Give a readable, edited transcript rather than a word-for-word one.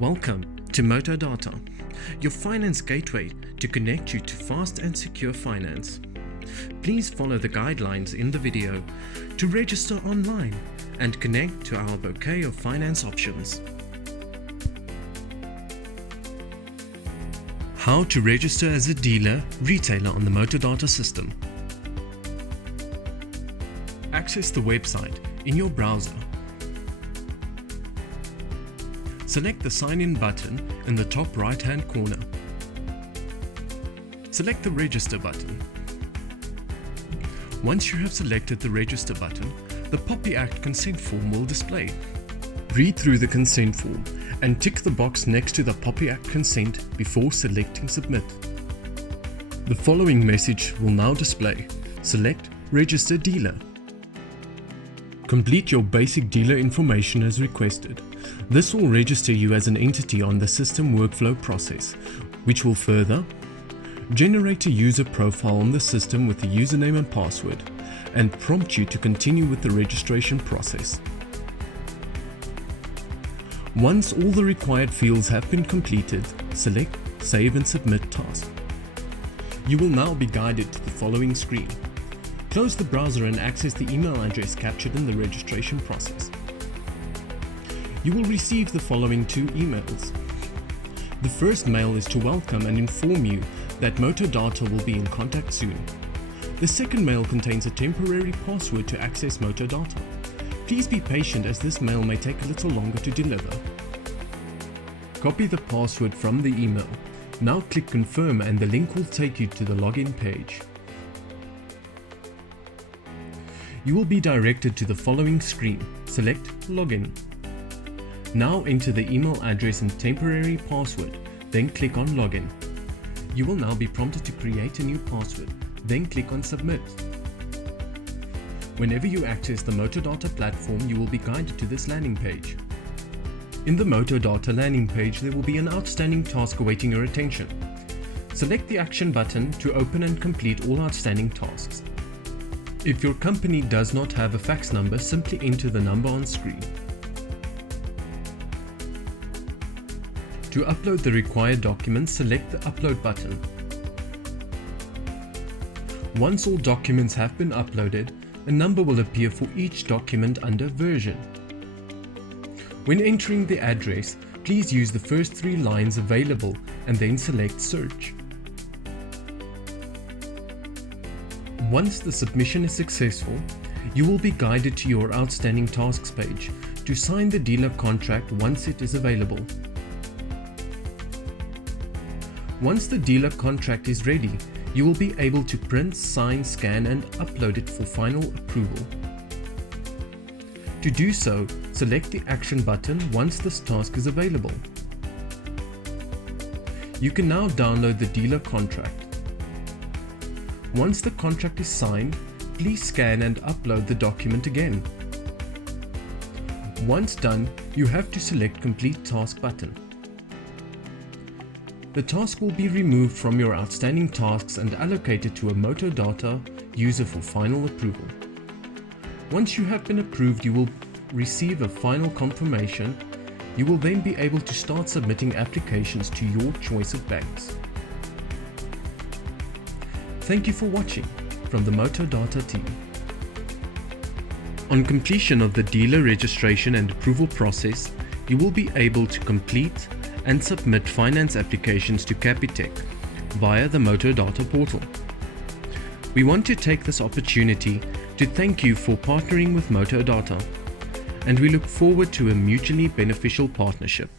Welcome to MotoData, your finance gateway to connect you to fast and secure finance. Please follow the guidelines in the video to register online and connect to our bouquet of finance options. How to register as a dealer/retailer on the MotoData system. Access the website in your browser. Select the Sign In button in the top right-hand corner. Select the Register button. Once you have selected the Register button, the POPI Act Consent Form will display. Read through the consent form and tick the box next to the POPI Act consent before selecting Submit. The following message will now display. Select Register Dealer. Complete your basic dealer information as requested. This will register you as an entity on the system workflow process, which will further generate a user profile on the system with the username and password, and prompt you to continue with the registration process. Once all the required fields have been completed, select Save and Submit task. You will now be guided to the following screen. Close the browser and access the email address captured in the registration process. You will receive the following two emails. The first mail is to welcome and inform you that MotoData will be in contact soon. The second mail contains a temporary password to access MotoData. Please be patient as this mail may take a little longer to deliver. Copy the password from the email. Now click Confirm and the link will take you to the login page. You will be directed to the following screen. Select Login. Now enter the email address and temporary password, then click on Login. You will now be prompted to create a new password, then click on Submit. Whenever you access the MotoData platform, you will be guided to this landing page. In the MotoData landing page, there will be an outstanding task awaiting your attention. Select the Action button to open and complete all outstanding tasks. If your company does not have a fax number, simply enter the number on screen. To upload the required documents, select the Upload button. Once all documents have been uploaded, a number will appear for each document under Version. When entering the address, please use the first 3 lines available and then select Search. Once the submission is successful, you will be guided to your Outstanding Tasks page to sign the dealer contract once it is available. Once the dealer contract is ready, you will be able to print, sign, scan and upload it for final approval. To do so, select the Action button once this task is available. You can now download the dealer contract. Once the contract is signed, please scan and upload the document again. Once done, you have to select Complete Task button. The task will be removed from your outstanding tasks and allocated to a MotoData user for final approval. Once you have been approved, you will receive a final confirmation. You will then be able to start submitting applications to your choice of banks. Thank you for watching from the MotoData team. On completion of the dealer registration and approval process, you will be able to complete and submit finance applications to Capitec via the MotoData portal. We want to take this opportunity to thank you for partnering with MotoData, and we look forward to a mutually beneficial partnership.